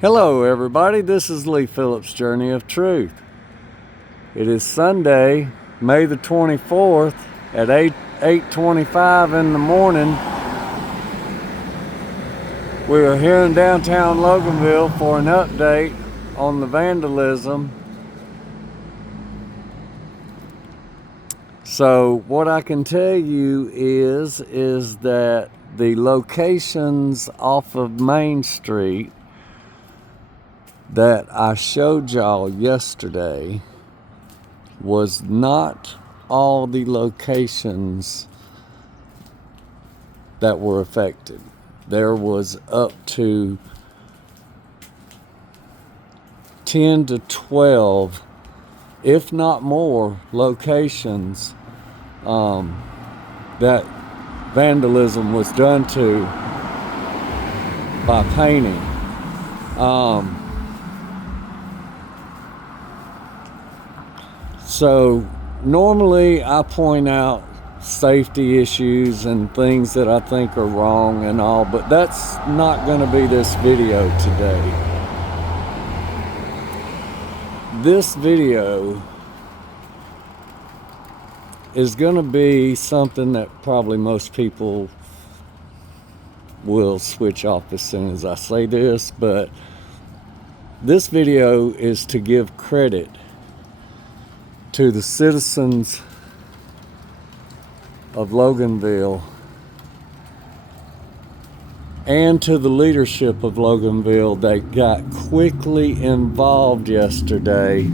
Hello everybody, this is Lee Phillips' Journey of Truth. It is Sunday, May the 24th at 8:25 in the morning. We are here in downtown Loganville for an update on the vandalism. So what I can tell you is that the locations off of Main Street that I showed y'all yesterday was not all the locations that were affected. There was up to 10 to 12, if not more, locations that vandalism was done to by painting. So normally I point out safety issues and things that I think are wrong and all, but that's not going to be this video today. This video is going to be something that probably most people will switch off as soon as I say this, but this video is to give credit to the citizens of Loganville and to the leadership of Loganville that got quickly involved yesterday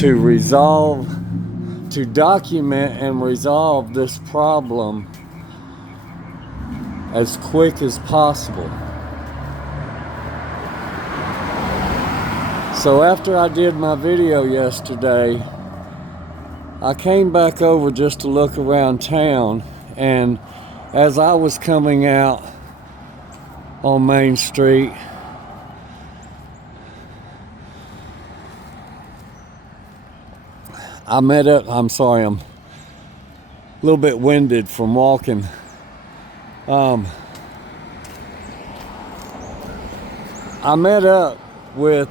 to document and resolve this problem as quick as possible. So after I did my video yesterday, I came back over just to look around town, and as I was coming out on Main Street, I'm a little bit winded from walking. I met up with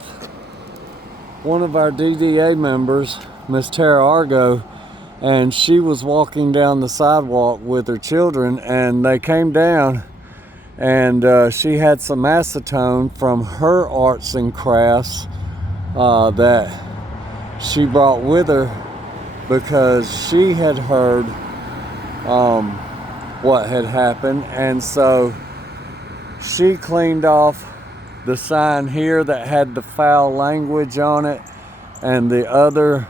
one of our DDA members, Miss Tara Argo, and she was walking down the sidewalk with her children, and they came down, and she had some acetone from her arts and crafts that she brought with her because she had heard what had happened, and so she cleaned off the sign here that had the foul language on it, and the other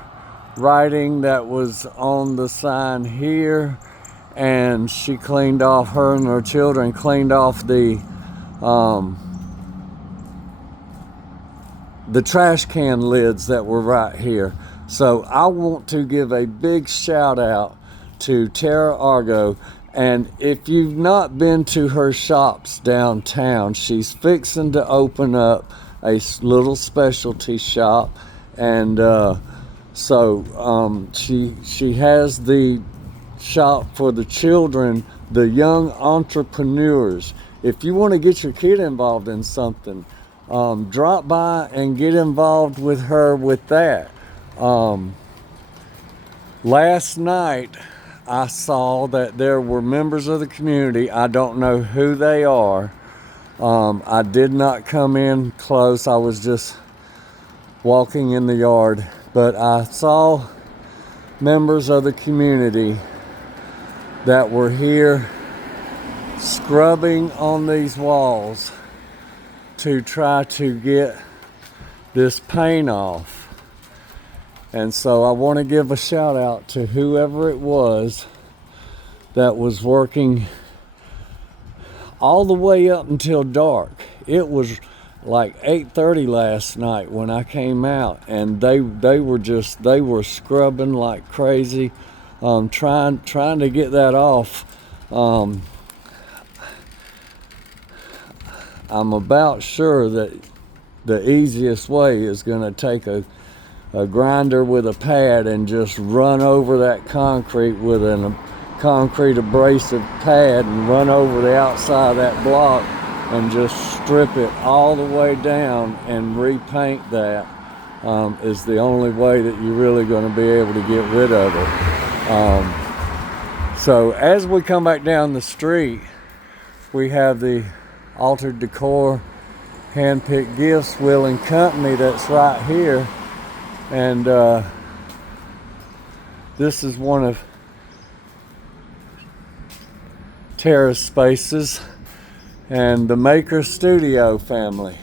writing that was on the sign here, and she cleaned off, her and her children cleaned off the trash can lids that were right here. So I want to give a big shout out to Tara Argo. And if you've not been to her shops downtown, she's fixing to open up a little specialty shop, and she has the shop for the children, the young entrepreneurs. If you want to get your kid involved in something, drop by and get involved with her with that. Last night I saw that there were members of the community. I don't know who they are. I did not come in close. I was just walking in the yard. But I saw members of the community that were here scrubbing on these walls to try to get this paint off. And so I want to give a shout out to whoever it was that was working all the way up until dark. It was like 8:30 last night when I came out, and they were scrubbing like crazy, trying to get that off. I'm about sure that the easiest way is going to take a grinder with a pad and just run over that concrete with a concrete abrasive pad and run over the outside of that block and just strip it all the way down and repaint that is the only way that you're really going to be able to get rid of it. So as we come back down the street, we have the Altered Decor Handpicked Gifts Will and Company that's right here, and this is one of Tara's spaces and the Maker Studio family.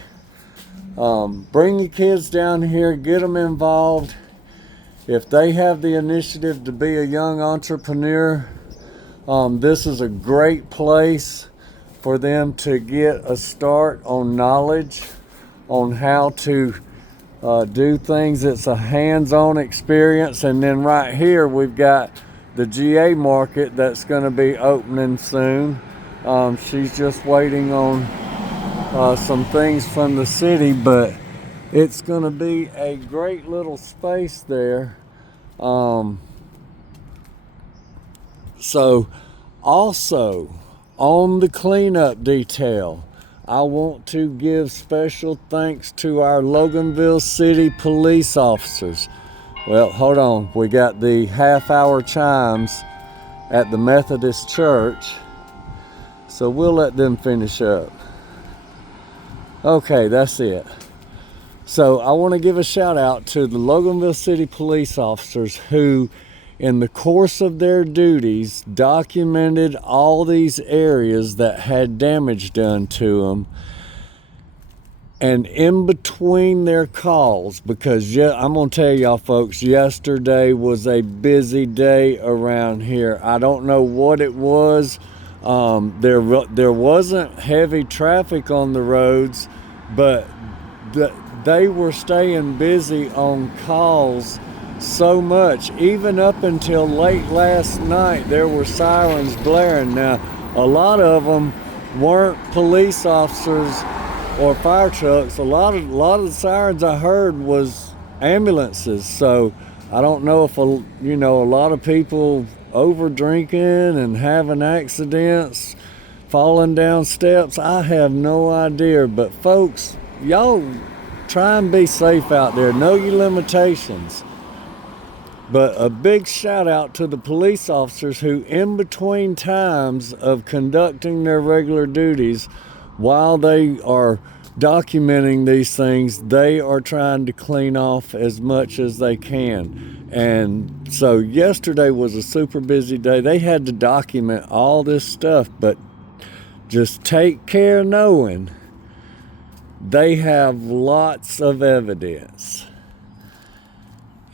Bring your kids down here, get them involved. If they have the initiative to be a young entrepreneur, this is a great place for them to get a start on knowledge on how to do things. It's a hands-on experience. And then right here we've got the GA market that's going to be opening soon. She's just waiting on some things from the city, but it's going to be a great little space there. So also on the cleanup detail, I want to give special thanks to our Loganville City police officers. Well, hold on. We got the half-hour chimes at the Methodist Church, so we'll let them finish up. Okay, that's it. So I want to give a shout out to the Loganville City police officers who, in the course of their duties, documented all these areas that had damage done to them. And in between their calls, because I'm going to tell y'all folks, yesterday was a busy day around here. I don't know what it was. There wasn't heavy traffic on the roads, but they were staying busy on calls so much. Even up until late last night, there were sirens blaring. Now, a lot of them weren't police officers or fire trucks. A lot of the sirens I heard was ambulances. So I don't know if a lot of people over drinking and having accidents, falling down steps. I have no idea. But folks, y'all try and be safe out there. Know your limitations. But a big shout out to the police officers who, in between times of conducting their regular duties, while they are documenting these things, they are trying to clean off as much as they can. And so yesterday was a super busy day. They had to document all this stuff, but just take care knowing they have lots of evidence.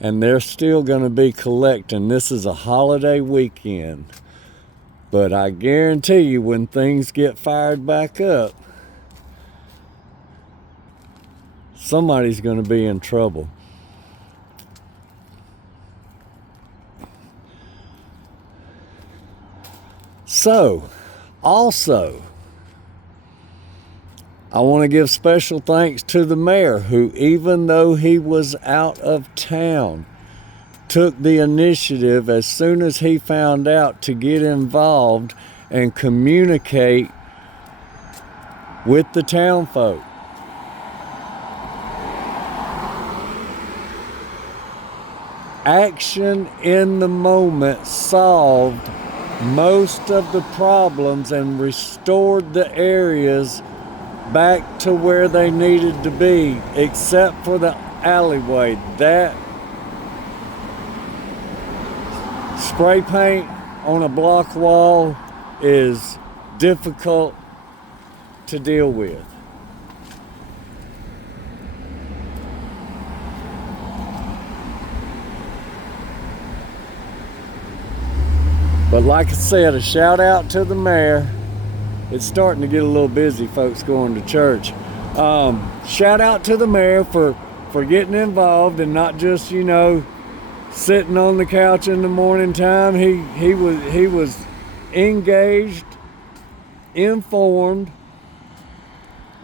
And they're still going to be collecting. This is a holiday weekend. But I guarantee you, when things get fired back up, somebody's going to be in trouble. So, also, I want to give special thanks to the mayor who, even though he was out of town, took the initiative as soon as he found out to get involved and communicate with the town folk. Action in the moment solved most of the problems and restored the areas back to where they needed to be, except for the alleyway. That spray paint on a block wall is difficult to deal with. But like I said, a shout out to the mayor. It's starting to get a little busy, folks going to church. Shout out to the mayor for getting involved and not just, sitting on the couch in the morning time. He was engaged, informed,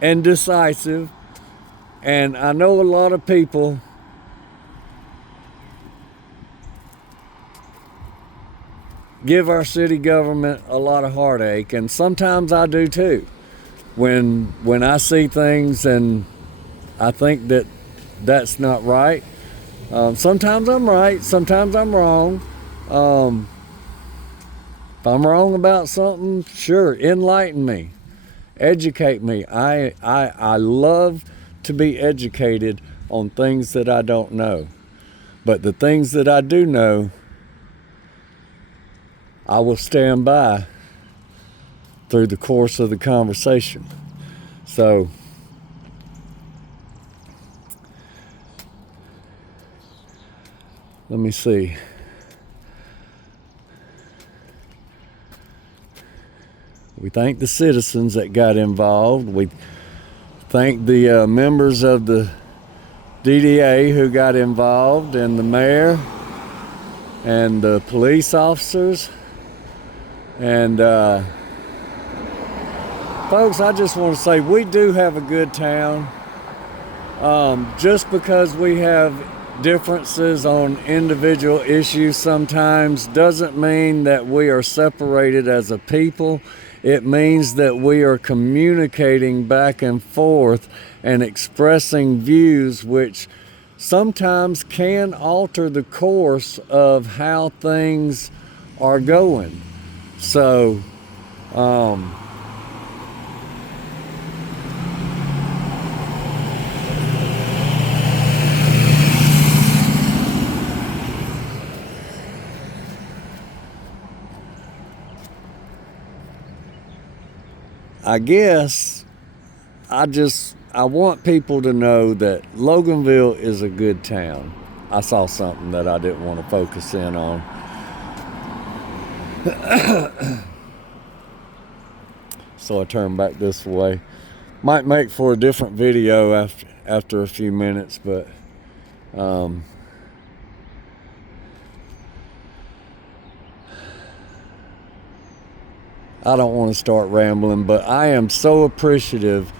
and decisive. And I know a lot of people give our city government a lot of heartache, and sometimes I do too. when I see things and I think that that's not right. Sometimes I'm right, sometimes I'm wrong. If I'm wrong about something, sure, enlighten me, educate me. I love to be educated on things that I don't know. But the things that I do know, I will stand by through the course of the conversation. So, let me see. We thank the citizens that got involved. We thank the members of the DDA who got involved, and the mayor and the police officers. And folks, I just want to say we do have a good town. Just because we have differences on individual issues sometimes doesn't mean that we are separated as a people. It means that we are communicating back and forth and expressing views which sometimes can alter the course of how things are going. So, I guess I want people to know that Loganville is a good town. I saw something that I didn't want to focus in on. So I turned back this way. Might make for a different video after a few minutes, but I don't want to start rambling, but I am so appreciative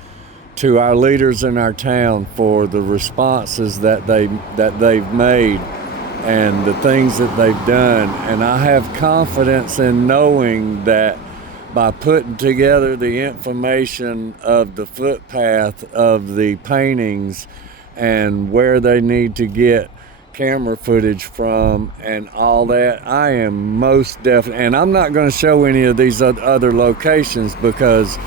to our leaders in our town for the responses that they've made and the things that they've done. And I have confidence in knowing that by putting together the information of the footpath, of the paintings, and where they need to get camera footage from and all that, I am most definitely, and I'm not going to show any of these other locations because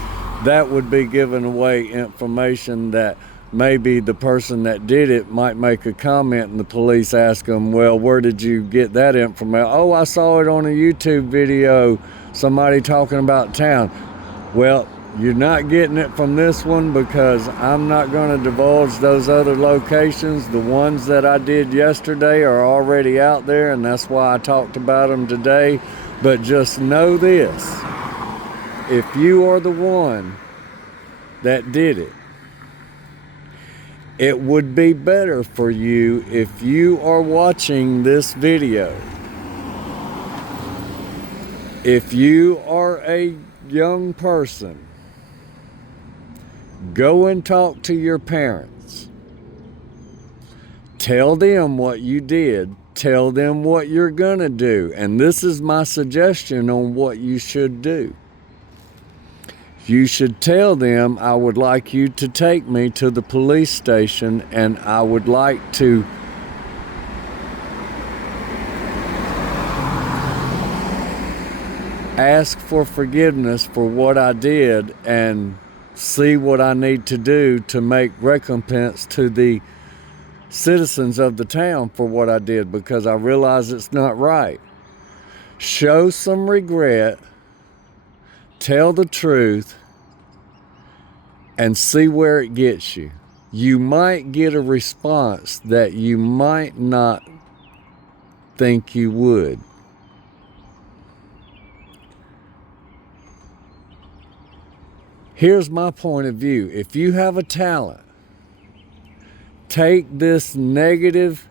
that would be giving away information that maybe the person that did it might make a comment and the police ask them, well, where did you get that information? Oh, I saw it on a YouTube video, somebody talking about town. Well, you're not getting it from this one because I'm not going to divulge those other locations. The ones that I did yesterday are already out there, and that's why I talked about them today. But just know this, if you are the one that did it, it would be better for you if you are watching this video. If you are a young person, go and talk to your parents. Tell them what you did. Tell them what you're gonna do. And this is my suggestion on what you should do. You should tell them, I would like you to take me to the police station and I would like to ask for forgiveness for what I did and see what I need to do to make recompense to the citizens of the town for what I did, because I realize it's not right. Show some regret, tell the truth, and see where it gets you. You might get a response that you might not think you would. Here's my point of view. If you have a talent, take this negative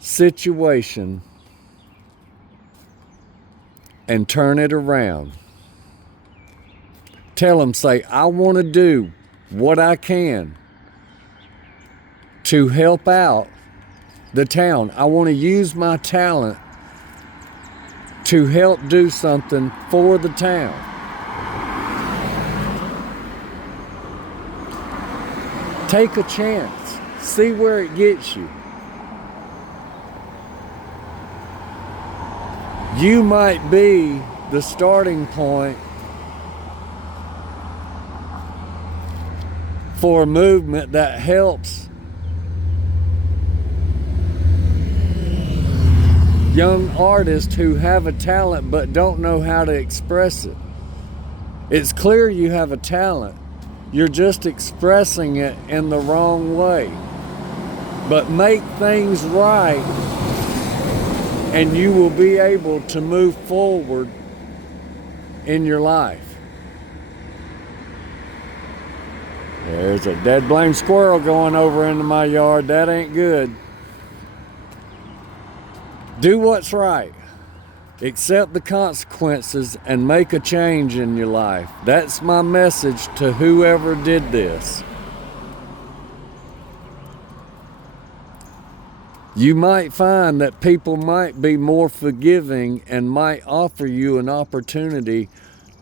situation and turn it around. Tell them, say, I want to do what I can to help out the town. I want to use my talent to help do something for the town. Take a chance. See where it gets you. You might be the starting point for a movement that helps young artists who have a talent but don't know how to express it. It's clear you have a talent. You're just expressing it in the wrong way. But make things right, and you will be able to move forward in your life. There's a dead blame squirrel going over into my yard. That ain't good. Do what's right. Accept the consequences and make a change in your life. That's my message to whoever did this. You might find that people might be more forgiving and might offer you an opportunity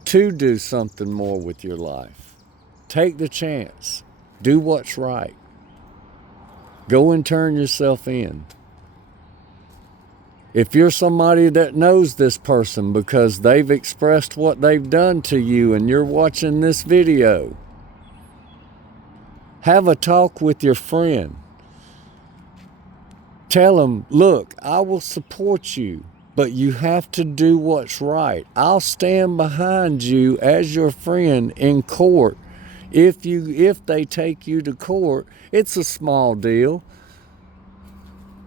to do something more with your life. Take the chance. Do what's right. Go and turn yourself in. If you're somebody that knows this person because they've expressed what they've done to you and you're watching this video, have a talk with your friend. Tell them, look, I will support you, but you have to do what's right. I'll stand behind you as your friend in court. If they take you to court, it's a small deal.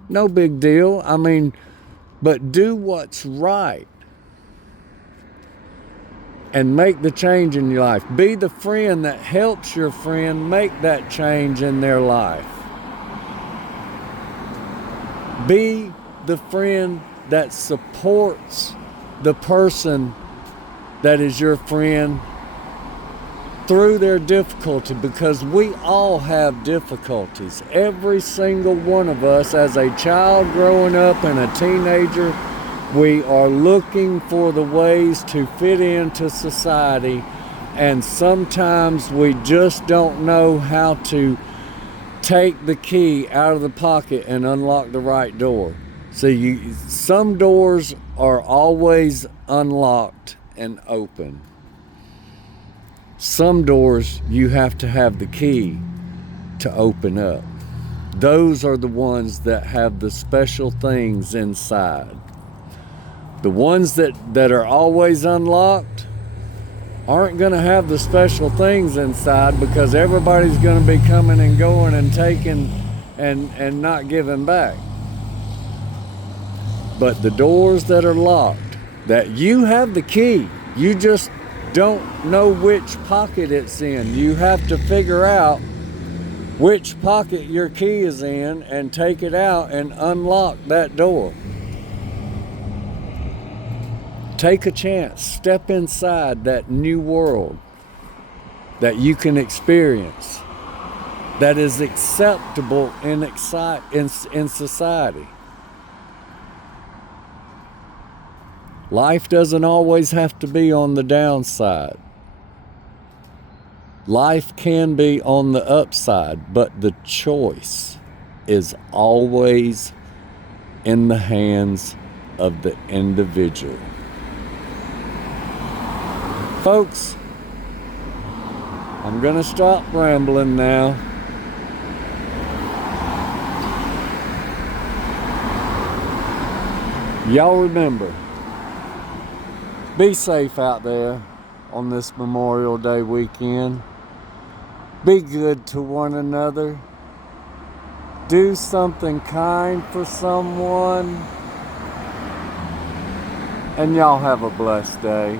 No big deal. I mean, but do what's right and make the change in your life. Be the friend that helps your friend make that change in their life. Be the friend that supports the person that is your friend through their difficulty, because we all have difficulties. Every single one of us, as a child growing up and a teenager, we are looking for the ways to fit into society, and sometimes we just don't know how to take the key out of the pocket and unlock the right door. See, some doors are always unlocked and open. Some doors you have to have the key to open up. Those are the ones that have the special things inside. The ones that are always unlocked aren't going to have the special things inside, because everybody's going to be coming and going and taking and not giving back. But the doors that are locked, that you have the key, you just don't know which pocket it's in. You have to figure out which pocket your key is in and take it out and unlock that door. Take a chance. Step inside that new world that you can experience, that is acceptable in society. Life doesn't always have to be on the downside. Life can be on the upside, but the choice is always in the hands of the individual. Folks, I'm going to stop rambling now. Y'all remember, be safe out there on this Memorial Day weekend. Be good to one another. Do something kind for someone. And y'all have a blessed day.